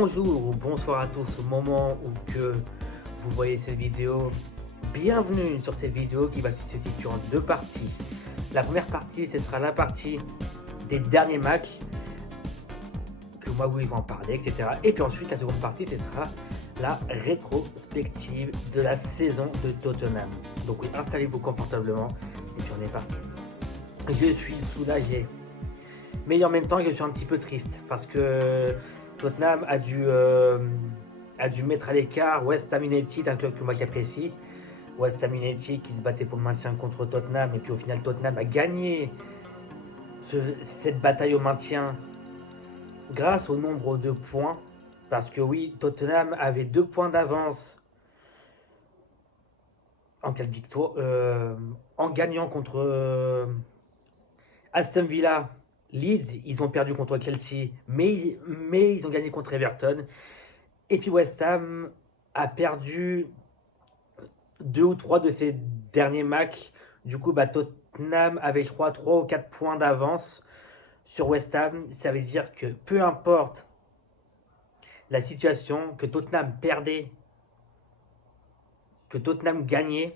Bonjour ou bonsoir à tous au moment où que vous voyez cette vidéo. Bienvenue sur cette vidéo qui va se situer en deux parties. La première partie, ce sera la partie des derniers matchs que moi vous en parler, etc. Et puis ensuite, la seconde partie, ce sera la rétrospective de la saison de Tottenham. Donc oui, installez-vous confortablement et puis on est parti. Je suis soulagé. Mais en même temps, je suis un petit peu triste parce que Tottenham a dû mettre à l'écart West Ham United, un club que moi j'apprécie. West Ham United qui se battait pour le maintien contre Tottenham, et puis au final Tottenham a gagné cette bataille au maintien grâce au nombre de points. Parce que oui, Tottenham avait 2 points d'avance en cas de victoire, en gagnant contre Aston Villa. Leeds, ils ont perdu contre Chelsea, mais ils ont gagné contre Everton. Et puis West Ham a perdu 2 ou 3 de ses derniers matchs. Du coup, Tottenham avait, je crois, 3 ou 4 points d'avance sur West Ham. Ça veut dire que peu importe la situation, que Tottenham perdait, que Tottenham gagnait,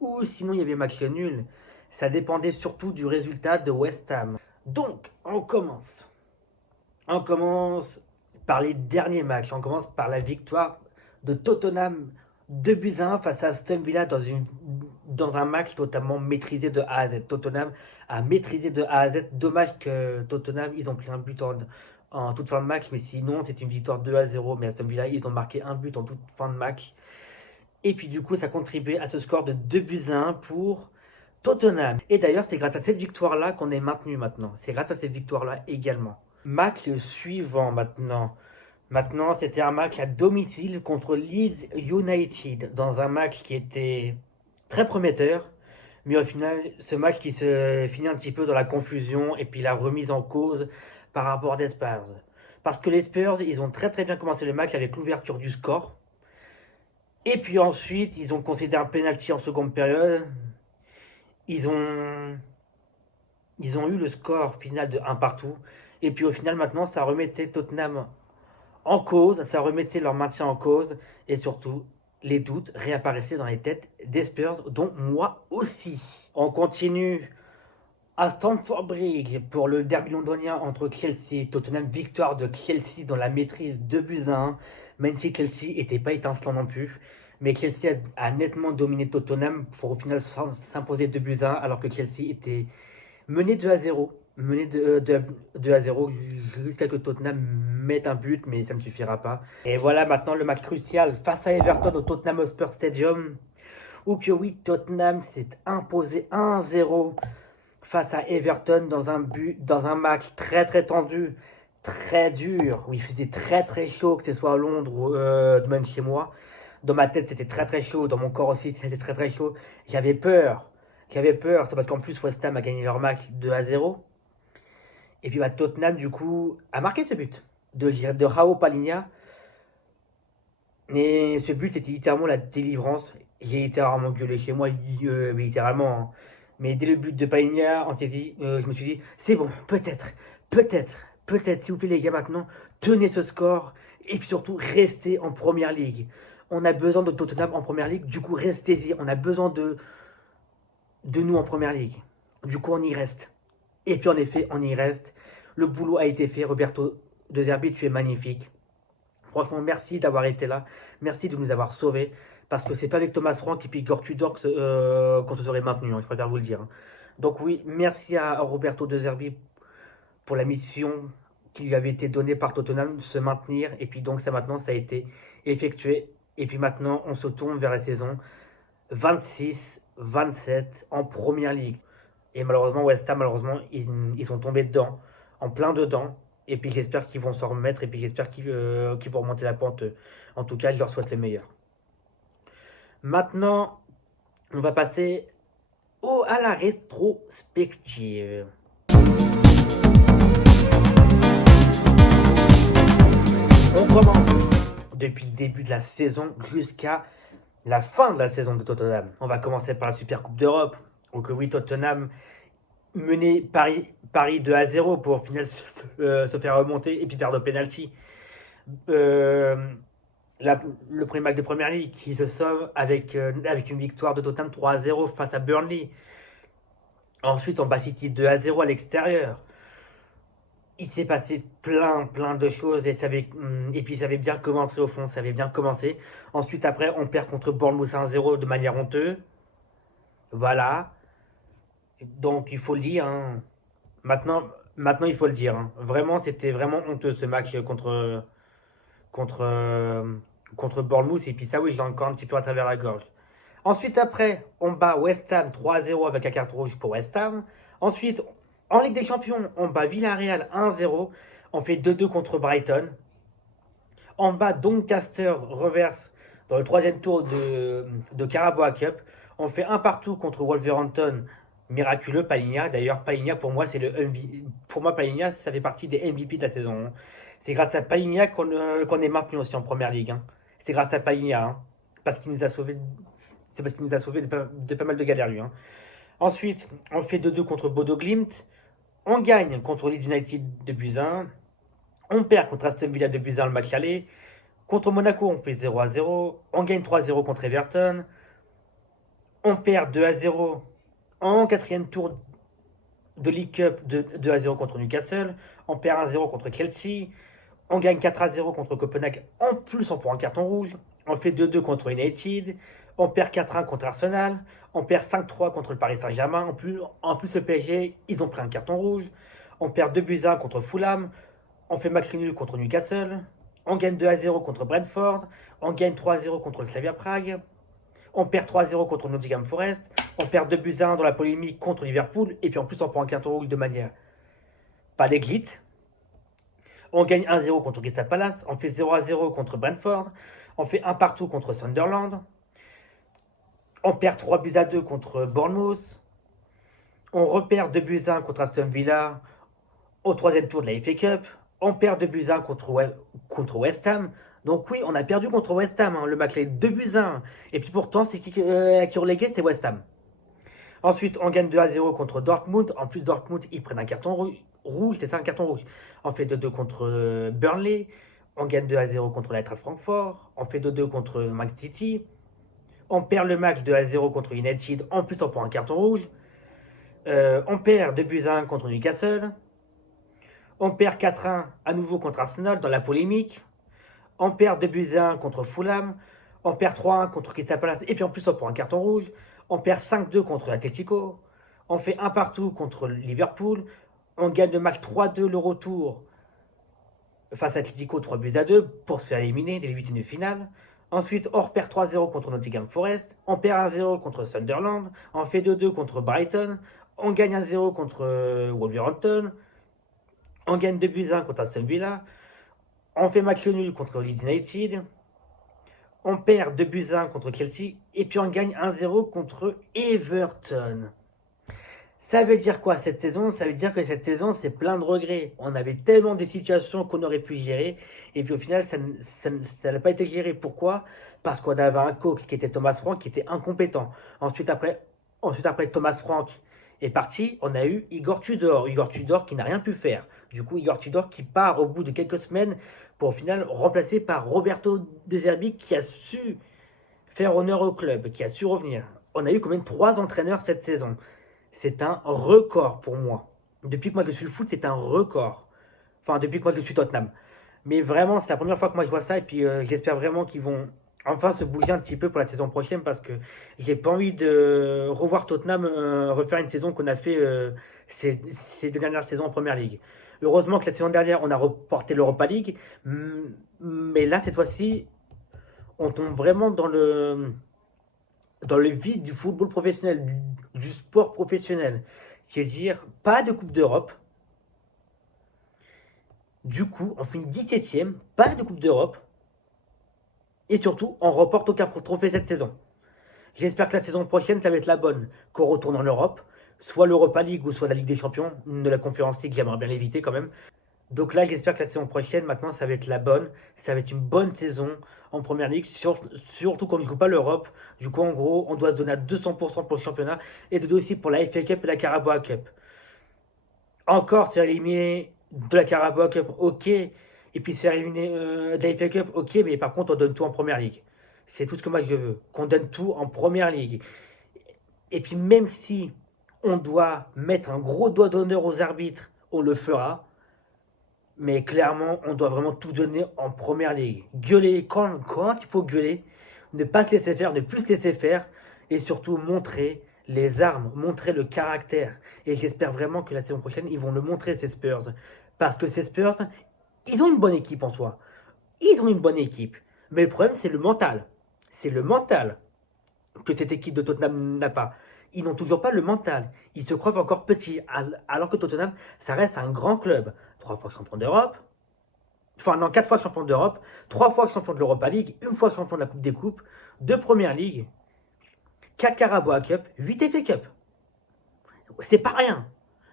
ou sinon il y avait match nul, ça dépendait surtout du résultat de West Ham. Donc, on commence par les derniers matchs. On commence par la victoire de Tottenham 2-1 face à Aston Villa dans un match totalement maîtrisé de A à Z. Tottenham a maîtrisé de A à Z. Dommage que Tottenham, ils ont pris un but en toute fin de match, mais sinon c'est une victoire 2-0. Mais Aston Villa, ils ont marqué un but en toute fin de match. Et puis du coup, ça contribuait à ce score de 2-1 pour Tottenham. Et d'ailleurs, c'est grâce à cette victoire-là qu'on est maintenu maintenant. C'est grâce à cette victoire-là également. Match suivant maintenant. Maintenant, c'était un match à domicile contre Leeds United. Dans un match qui était très prometteur. Mais au final, ce match qui se finit un petit peu dans la confusion et puis la remise en cause par rapport des Spurs. Parce que les Spurs, ils ont très bien commencé le match avec l'ouverture du score. Et puis ensuite, ils ont concédé un penalty en seconde période. Ils ont eu le score final de 1 partout. Et puis au final, maintenant, ça remettait Tottenham en cause. Ça remettait leur maintien en cause. Et surtout, les doutes réapparaissaient dans les têtes des Spurs, dont moi aussi. On continue à Stamford Bridge pour le derby londonien entre Chelsea et Tottenham. Victoire de Chelsea dans la maîtrise 2-1. Même si Chelsea n'était pas étincelant non plus. Mais Chelsea a nettement dominé Tottenham pour au final s'imposer 2-1, alors que Chelsea était mené 2-0. Mené 2-0 jusqu'à que Tottenham mette un but, mais ça ne suffira pas. Et voilà maintenant le match crucial face à Everton au Tottenham Hotspur Stadium. Où que oui, Tottenham s'est imposé 1-0 face à Everton dans un match très tendu, très dur, où il faisait très chaud, que ce soit à Londres ou même chez moi. Dans ma tête, c'était très chaud. Dans mon corps aussi, c'était très chaud. J'avais peur. C'est parce qu'en plus, West Ham a gagné leur match 2-0. Et puis Tottenham, du coup, a marqué ce but de Raul Palinha. Mais ce but, c'était littéralement la délivrance. J'ai littéralement gueulé chez moi, littéralement. Hein. Mais dès le but de Palinha, je me suis dit, c'est bon, peut-être, s'il vous plaît les gars, maintenant, tenez ce score. Et puis surtout, restez en Première Ligue. On a besoin de Tottenham en Première Ligue, du coup restez-y. On a besoin de nous en Première Ligue. Du coup on y reste. Et puis en effet, on y reste. Le boulot a été fait. Roberto De Zerbi, tu es magnifique. Franchement, merci d'avoir été là. Merci de nous avoir sauvés. Parce que c'est pas avec Thomas Frank et puis Igor Tudor qu'on se serait maintenu. Hein, je préfère vous le dire. Hein. Donc oui, merci à Roberto De Zerbi pour la mission qui lui avait été donnée par Tottenham de se maintenir. Et puis donc ça maintenant, ça a été effectué. Et puis maintenant, on se tourne vers la saison 26-27 en Première Ligue. Et malheureusement, West Ham, ils sont tombés dedans, en plein dedans. Et puis j'espère qu'ils vont s'en remettre. Et puis j'espère qu'ils vont remonter la pente. En tout cas, je leur souhaite le meilleur. Maintenant, on va passer à la rétrospective. On commence depuis le début de la saison jusqu'à la fin de la saison de Tottenham. On va commencer par la Super Coupe d'Europe, où que oui, Tottenham menait Paris 2-0 pour au final se faire remonter et puis perdre au penalty. Euh, le premier match de Première Ligue qui se sauve avec une victoire de Tottenham 3-0 face à Burnley. Ensuite, on bat City 2-0 à l'extérieur. Il s'est passé plein de choses et puis ça avait bien commencé au fond, ça avait bien commencé. Ensuite, après, on perd contre Bournemouth 1-0 de manière honteuse. Voilà. Donc, il faut le dire, hein. Maintenant, il faut le dire, hein. Vraiment, c'était vraiment honteux ce match contre, euh, contre Bournemouth. Et puis ça, oui, j'ai encore un petit peu à travers la gorge. Ensuite, après, on bat West Ham 3-0 avec la carte rouge pour West Ham. Ensuite, en Ligue des Champions, on bat Villarreal 1-0. On fait 2-2 contre Brighton. On bat Doncaster reverse dans le troisième tour de Carabao Cup. On fait un partout contre Wolverhampton. Miraculeux, Palinha. D'ailleurs, Palinha, pour moi, c'est le MVP. Pour moi, Palinha, ça fait partie des MVP de la saison, hein. C'est grâce à Palinha qu'on est maintenu aussi en première ligue, hein. C'est grâce à Palinha, hein. Parce qu'il nous a sauvés. C'est parce qu'il nous a sauvés de pas mal de galères, lui, hein. Ensuite, on fait 2-2 contre Bodo Glimt. On gagne contre Leeds United de Buzyn. On perd contre Aston Villa de Buzyn le match aller. Contre Monaco, on fait 0-0. On gagne 3-0 contre Everton. On perd 2-0 en quatrième tour de League Cup de 2-0 contre Newcastle. On perd 1-0 contre Chelsea. On gagne 4-0 contre Copenhague. En plus, on prend un carton rouge. On fait 2-2 contre United. On perd 4-1 contre Arsenal. On perd 5-3 contre le Paris Saint-Germain. En plus, le PSG, ils ont pris un carton rouge. On perd 2-1 contre Fulham. On fait match nul contre Newcastle. On gagne 2-0 contre Brentford. On gagne 3-0 contre le Slavia Prague. On perd 3-0 contre Nottingham Forest. On perd 2-1 dans la polémique contre Liverpool. Et puis en plus, on prend un carton rouge de manière pas l'églite. On gagne 1-0 contre Crystal Palace. On fait 0-0 contre Brentford. On fait un partout contre Sunderland. On perd 3-2 contre Bournemouth. On repère 2-1 contre Aston Villa au troisième tour de la FA Cup. On perd 2-1 contre West Ham. Donc oui, on a perdu contre West Ham, hein, le match est 2-1. Et puis pourtant, c'est qui relégué, c'est West Ham. Ensuite, on gagne 2-0 contre Dortmund. En plus, Dortmund, ils prennent un carton rouge. C'est ça, un carton rouge. On fait 2-2 contre Burnley. On gagne 2-0 contre l'Eintracht Francfort. On fait 2-2 contre Man City. On perd le match 2-0 contre United. En plus, on prend un carton rouge. On perd 2-1 contre Newcastle. On perd 4-1 à nouveau contre Arsenal dans la polémique. On perd 2-1 contre Fulham. On perd 3-1 contre Crystal Palace. Et puis en plus, on prend un carton rouge. On perd 5-2 contre l'Atlético. On fait un partout contre Liverpool. On gagne le match 3-2 le retour face à Atlético 3-2 pour se faire éliminer dès les huitièmes de finale. Ensuite, on repère 3-0 contre Nottingham Forest. On perd 1-0 contre Sunderland. On fait 2-2 contre Brighton. On gagne 1-0 contre Wolverhampton. On gagne 2-1 contre Aston Villa. On fait match nul contre Leeds United. On perd 2-1 contre Chelsea. Et puis on gagne 1-0 contre Everton. Ça veut dire quoi cette saison? Ça veut dire que cette saison, c'est plein de regrets. On avait tellement de situations qu'on aurait pu gérer. Et puis au final, ça n'a pas été géré. Pourquoi? Parce qu'on avait un coach qui était Thomas Frank, qui était incompétent. Ensuite après Thomas Frank est parti, on a eu Igor Tudor. Igor Tudor qui n'a rien pu faire. Du coup, Igor Tudor qui part au bout de quelques semaines pour au final remplacer par Roberto De Zerbi qui a su faire honneur au club, qui a su revenir. On a eu quand même 3 entraîneurs cette saison. C'est un record pour moi. Depuis que moi je suis le foot, c'est un record. Enfin, depuis que moi je suis Tottenham. Mais vraiment, c'est la première fois que moi je vois ça. Et puis j'espère vraiment qu'ils vont enfin se bouger un petit peu pour la saison prochaine. Parce que j'ai pas envie de revoir Tottenham refaire une saison qu'on a fait ces 2 dernières saisons en Première Ligue. Heureusement que la saison dernière, on a reporté l'Europa League. Mais là, cette fois-ci, on tombe vraiment dans le vide du football professionnel, du sport professionnel, qui est dire pas de Coupe d'Europe. Du coup, on finit 17ème, pas de Coupe d'Europe. Et surtout, on reporte aucun trophée cette saison. J'espère que la saison prochaine, ça va être la bonne, qu'on retourne en Europe, soit l'Europa League ou soit la Ligue des Champions, de la Conférence League, j'aimerais bien l'éviter quand même. Donc là, j'espère que la saison prochaine, maintenant, ça va être la bonne. Ça va être une bonne saison en Première Ligue, surtout qu'on ne joue pas l'Europe. Du coup, en gros, on doit se donner à 200% pour le championnat et de aussi pour la FA Cup et la Carabao Cup. Encore se faire éliminer de la Carabao Cup, ok. et puis se faire éliminer de la FA Cup, ok, mais par contre, on donne tout en première ligue. C'est tout ce que moi je veux, qu'on donne tout en première ligue. Et puis, même si on doit mettre un gros doigt d'honneur aux arbitres, on le fera. Mais clairement, on doit vraiment tout donner en première ligue. Gueuler quand il faut gueuler, ne pas se laisser faire, ne plus se laisser faire, et surtout montrer les armes, montrer le caractère. Et j'espère vraiment que la saison prochaine, ils vont le montrer, ces Spurs. Parce que ces Spurs, ils ont une bonne équipe en soi. Ils ont une bonne équipe. Mais le problème, c'est le mental. C'est le mental que cette équipe de Tottenham n'a pas. Ils n'ont toujours pas le mental. Ils se croient encore petits. Alors que Tottenham, ça reste un grand club. 3 fois champion d'Europe. Enfin, non, 4 fois champion d'Europe. 3 fois champion de l'Europa League. 1 fois champion de la Coupe des Coupes. 2 Premières Ligues. 4 Carabao Cup. 8 FA Cup. C'est pas rien.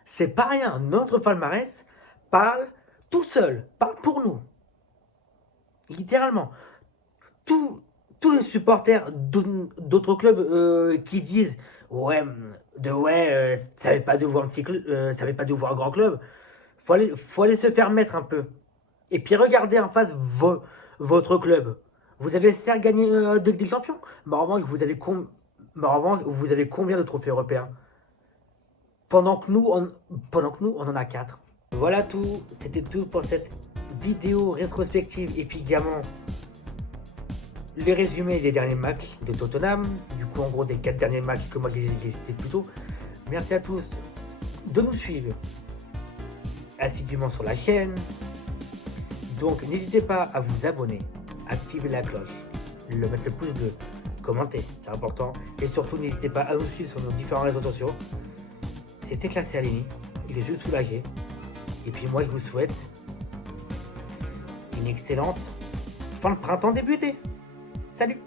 C'est pas rien. Notre palmarès parle tout seul. Parle pour nous. Littéralement. Tous les supporters d'autres clubs qui disent ouais, ça ne pas de voir un petit club, ça ne pas de voir un grand club. Faut aller se faire mettre un peu. Et puis regardez en face votre club. Vous avez certes gagné des champions, mais en revanche, vous avez combien de trophées européens pendant que nous, on en a 4. Voilà tout. C'était tout pour cette vidéo rétrospective. Et puis également, les résumés des derniers matchs de Tottenham, du coup en gros des 4 derniers matchs que moi j'ai cités plus tôt. Merci à tous de nous suivre assidûment sur la chaîne. Donc n'hésitez pas à vous abonner, activer la cloche, mettre le pouce bleu, commenter, c'est important. Et surtout n'hésitez pas à nous suivre sur nos différents réseaux sociaux. C'était Classé Alini, il est juste soulagé. Et puis moi je vous souhaite une excellente fin de printemps débuté. Salut!